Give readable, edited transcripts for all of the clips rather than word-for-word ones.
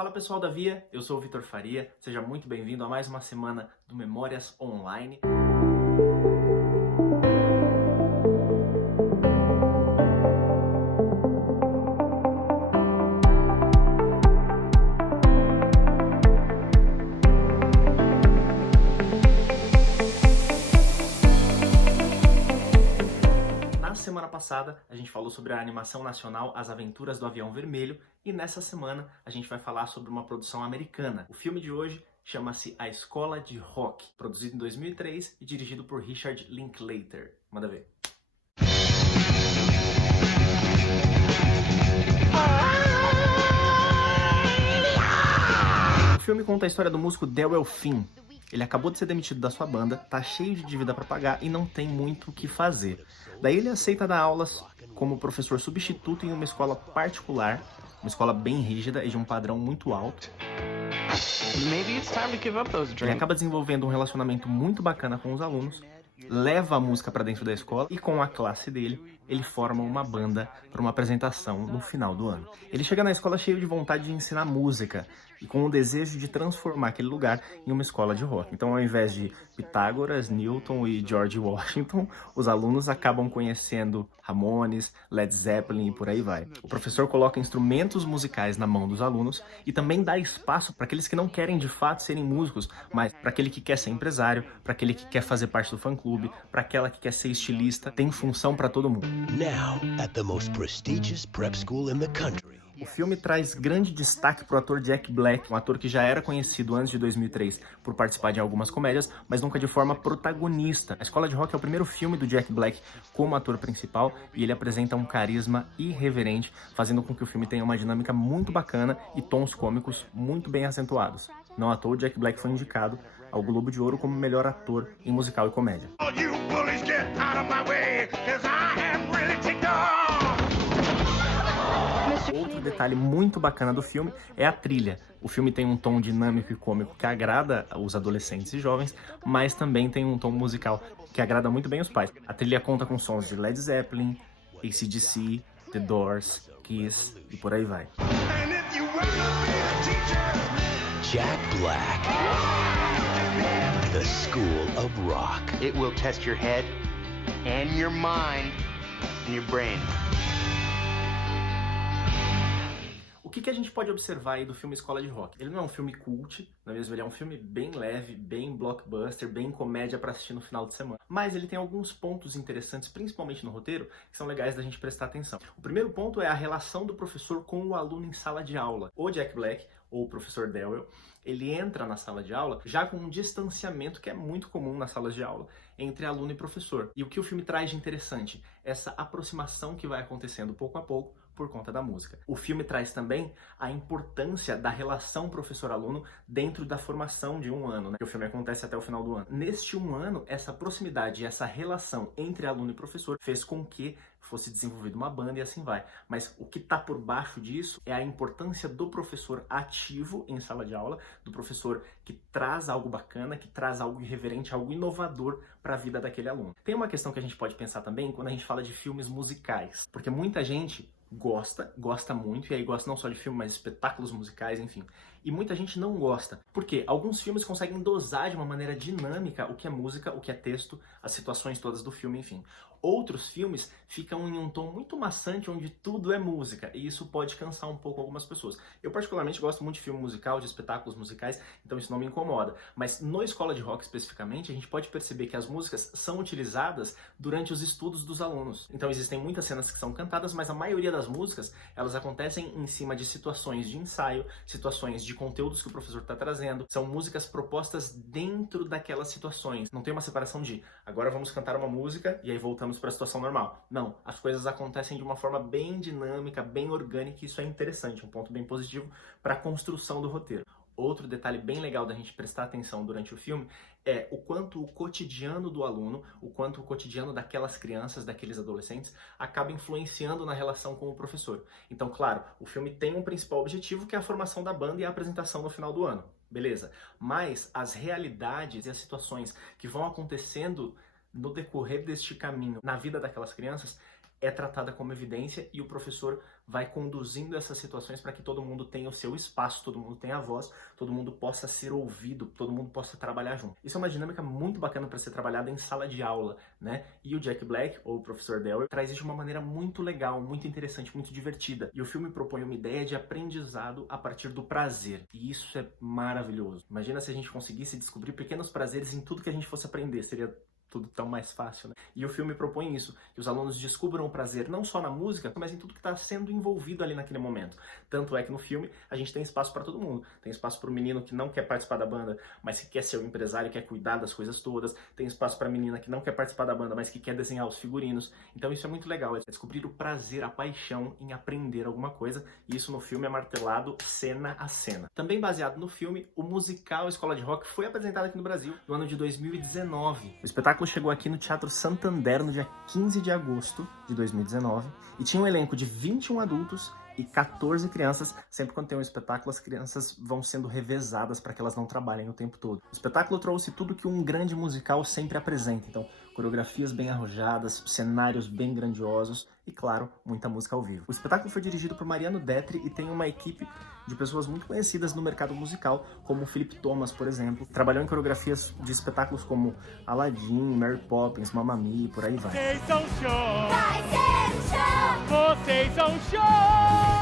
Fala pessoal da Via, eu sou o Vitor Faria, seja muito bem-vindo a mais uma semana do Memórias Online. Na semana passada, a gente falou sobre a animação nacional As Aventuras do Avião Vermelho e nessa semana a gente vai falar sobre uma produção americana. O filme de hoje chama-se A Escola de Rock, produzido em 2003 e dirigido por Richard Linklater. Manda ver. O filme conta a história do músico Darrell Finn. Ele acabou de ser demitido da sua banda, tá cheio de dívida para pagar e não tem muito o que fazer. Daí ele aceita dar aulas como professor substituto em uma escola particular, uma escola bem rígida e de um padrão muito alto. Ele acaba desenvolvendo um relacionamento muito bacana com os alunos, leva a música para dentro da escola e com a classe dele, ele forma uma banda para uma apresentação no final do ano. Ele chega na escola cheio de vontade de ensinar música e com o desejo de transformar aquele lugar em uma escola de rock. Então, ao invés de Pitágoras, Newton e George Washington, os alunos acabam conhecendo Ramones, Led Zeppelin e por aí vai. O professor coloca instrumentos musicais na mão dos alunos e também dá espaço para aqueles que não querem de fato serem músicos, mas para aquele que quer ser empresário, para aquele que quer fazer parte do fã-clube, para aquela que quer ser estilista, tem função para todo mundo. Now, at the most prestigious prep school in the country. O filme traz grande destaque para o ator Jack Black, um ator que já era conhecido antes de 2003 por participar de algumas comédias, mas nunca de forma protagonista. A Escola de Rock é o primeiro filme do Jack Black como ator principal e ele apresenta um carisma irreverente, fazendo com que o filme tenha uma dinâmica muito bacana e tons cômicos muito bem acentuados. Não à toa, Jack Black foi indicado ao Globo de Ouro como melhor ator em musical e comédia. Outro detalhe muito bacana do filme é a trilha. O filme tem um tom dinâmico e cômico que agrada os adolescentes e jovens, mas também tem um tom musical que agrada muito bem os pais. A trilha conta com sons de Led Zeppelin, AC/DC, The Doors, Kiss e por aí vai. Jack Black. The School of Rock. It will test your head and your mind and your brain. O que a gente pode observar aí do filme Escola de Rock? Ele não é um filme cult, não é mesmo? Ele é um filme bem leve, bem blockbuster, bem comédia para assistir no final de semana. Mas ele tem alguns pontos interessantes, principalmente no roteiro, que são legais da gente prestar atenção. O primeiro ponto é a relação do professor com o aluno em sala de aula. O Jack Black, ou o professor Darrell, ele entra na sala de aula já com um distanciamento que é muito comum nas salas de aula entre aluno e professor. E o que o filme traz de interessante? Essa aproximação que vai acontecendo pouco a pouco por conta da música. O filme traz também a importância da relação professor-aluno dentro da formação de um ano, né? O filme acontece até o final do ano. Neste um ano, essa proximidade e essa relação entre aluno e professor fez com que fosse desenvolvida uma banda e assim vai. Mas o que está por baixo disso é a importância do professor ativo em sala de aula, do professor que traz algo bacana, que traz algo irreverente, algo inovador para a vida daquele aluno. Tem uma questão que a gente pode pensar também quando a gente fala de filmes musicais, porque muita gente gosta muito, e aí gosta não só de filme, mas de espetáculos musicais, enfim. E muita gente não gosta, porque alguns filmes conseguem dosar de uma maneira dinâmica o que é música, o que é texto, as situações todas do filme, enfim. Outros filmes ficam em um tom muito maçante, onde tudo é música, e isso pode cansar um pouco algumas pessoas. Eu particularmente gosto muito de filme musical, de espetáculos musicais, então isso não me incomoda. Mas no Escola de Rock especificamente, a gente pode perceber que as músicas são utilizadas durante os estudos dos alunos. Então existem muitas cenas que são cantadas, mas a maioria das músicas, elas acontecem em cima de situações de ensaio, situações de conteúdos que o professor está trazendo. São músicas propostas dentro daquelas situações. Não tem uma separação de agora vamos cantar uma música e aí voltamos para a situação normal. Não, as coisas acontecem de uma forma bem dinâmica, bem orgânica, e isso é interessante, um ponto bem positivo para a construção do roteiro. Outro detalhe bem legal da gente prestar atenção durante o filme é o quanto o cotidiano do aluno, o quanto o cotidiano daquelas crianças, daqueles adolescentes, acaba influenciando na relação com o professor. Então, claro, o filme tem um principal objetivo, que é a formação da banda e a apresentação no final do ano. Beleza? Mas as realidades e as situações que vão acontecendo no decorrer deste caminho na vida daquelas crianças é tratada como evidência e o professor vai conduzindo essas situações para que todo mundo tenha o seu espaço, todo mundo tenha a voz, todo mundo possa ser ouvido, todo mundo possa trabalhar junto. Isso é uma dinâmica muito bacana para ser trabalhada em sala de aula, né? E o Jack Black, ou o Professor Dewey, traz isso de uma maneira muito legal, muito interessante, muito divertida. E o filme propõe uma ideia de aprendizado a partir do prazer. E isso é maravilhoso. Imagina se a gente conseguisse descobrir pequenos prazeres em tudo que a gente fosse aprender. Seria tudo tão mais fácil, né? E o filme propõe isso, que os alunos descubram o prazer não só na música, mas em tudo que está sendo envolvido ali naquele momento. Tanto é que no filme a gente tem espaço para todo mundo. Tem espaço para o menino que não quer participar da banda, mas que quer ser o empresário, quer cuidar das coisas todas. Tem espaço para a menina que não quer participar da banda, mas que quer desenhar os figurinos. Então isso é muito legal, é descobrir o prazer, a paixão em aprender alguma coisa. E isso no filme é martelado cena a cena. Também baseado no filme, o musical Escola de Rock foi apresentado aqui no Brasil no ano de 2019. O espetáculo chegou aqui no Teatro Santander no dia 15 de agosto de 2019 e tinha um elenco de 21 adultos e 14 crianças. Sempre quando tem um espetáculo, as crianças vão sendo revezadas para que elas não trabalhem o tempo todo. O espetáculo trouxe tudo que um grande musical sempre apresenta. Então, coreografias bem arrojadas, cenários bem grandiosos e, claro, muita música ao vivo. O espetáculo foi dirigido por Mariano Detri e tem uma equipe de pessoas muito conhecidas no mercado musical, como o Philip Thomas, por exemplo. Trabalhou em coreografias de espetáculos como Aladdin, Mary Poppins, Mamma Mia e por aí vai. Vocês são show! Vai ser um show! Vocês são show!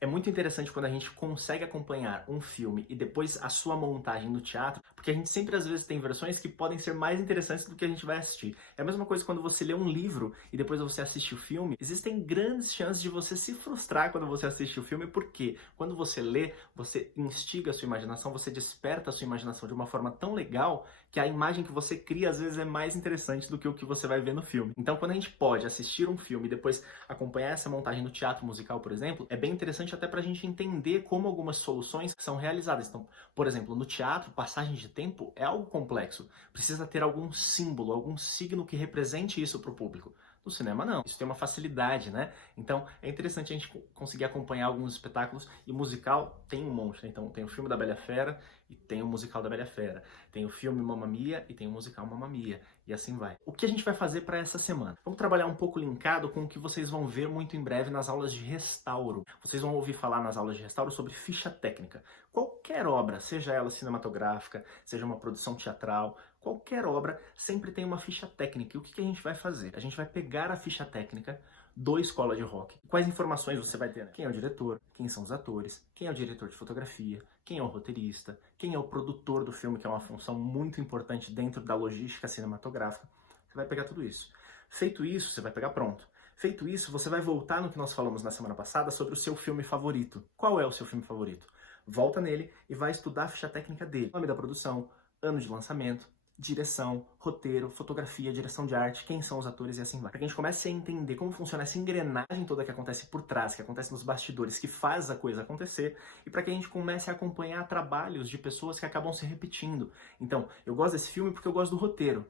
É muito interessante quando a gente consegue acompanhar um filme e depois a sua montagem no teatro, porque a gente sempre às vezes tem versões que podem ser mais interessantes do que a gente vai assistir. É a mesma coisa quando você lê um livro e depois você assiste o filme. Existem grandes chances de você se frustrar quando você assiste o filme, porque quando você lê, você instiga a sua imaginação, você desperta a sua imaginação de uma forma tão legal que a imagem que você cria às vezes é mais interessante do que o que você vai ver no filme. Então quando a gente pode assistir um filme e depois acompanhar essa montagem no teatro musical, por exemplo, é bem interessante até pra gente entender como algumas soluções são realizadas. Então, por exemplo, no teatro, passagem de tempo é algo complexo. Precisa ter algum símbolo, algum signo que represente isso para o público. No cinema, não. Isso tem uma facilidade, né? Então, é interessante a gente conseguir acompanhar alguns espetáculos. E musical tem um monte, né? Então, tem o filme da Bela e a Fera e tem o musical da Bela e a Fera. Tem o filme Mamma Mia e tem o musical Mamma Mia. E assim vai. O que a gente vai fazer para essa semana? Vamos trabalhar um pouco linkado com o que vocês vão ver muito em breve nas aulas de restauro. Vocês vão ouvir falar nas aulas de restauro sobre ficha técnica. Qualquer obra, seja ela cinematográfica, seja uma produção teatral, qualquer obra sempre tem uma ficha técnica. E o que a gente vai fazer? A gente vai pegar a ficha técnica do Escola de Rock. Quais informações você vai ter, né? Quem é o diretor, quem são os atores, quem é o diretor de fotografia, quem é o roteirista, quem é o produtor do filme, que é uma função muito importante dentro da logística cinematográfica. Você vai pegar tudo isso. Feito isso, você vai pegar pronto. Feito isso, você vai voltar no que nós falamos na semana passada sobre o seu filme favorito. Qual é o seu filme favorito? Volta nele e vai estudar a ficha técnica dele. Nome da produção, ano de lançamento, direção, roteiro, fotografia, direção de arte, quem são os atores e assim vai. Para que a gente comece a entender como funciona essa engrenagem toda que acontece por trás, que acontece nos bastidores, que faz a coisa acontecer, e para que a gente comece a acompanhar trabalhos de pessoas que acabam se repetindo. Então, eu gosto desse filme porque eu gosto do roteiro.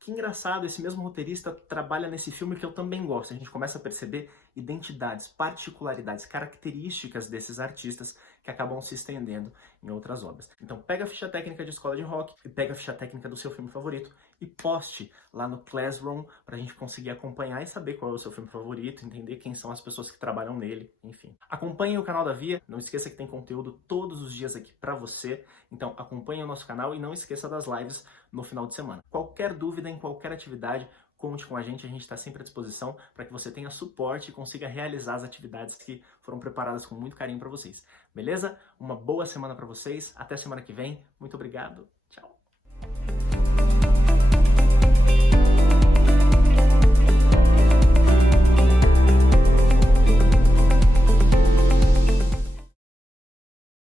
Que engraçado, esse mesmo roteirista trabalha nesse filme que eu também gosto. A gente começa a perceber identidades, particularidades, características desses artistas que acabam se estendendo em outras obras. Então pega a ficha técnica de Escola de Rock e pega a ficha técnica do seu filme favorito e poste lá no Classroom para a gente conseguir acompanhar e saber qual é o seu filme favorito, entender quem são as pessoas que trabalham nele, enfim. Acompanhe o canal da Via, não esqueça que tem conteúdo todos os dias aqui para você, então acompanhe o nosso canal e não esqueça das lives no final de semana. Qualquer dúvida em qualquer atividade, conte com a gente está sempre à disposição para que você tenha suporte e consiga realizar as atividades que foram preparadas com muito carinho para vocês. Beleza? Uma boa semana para vocês, até semana que vem, muito obrigado, tchau!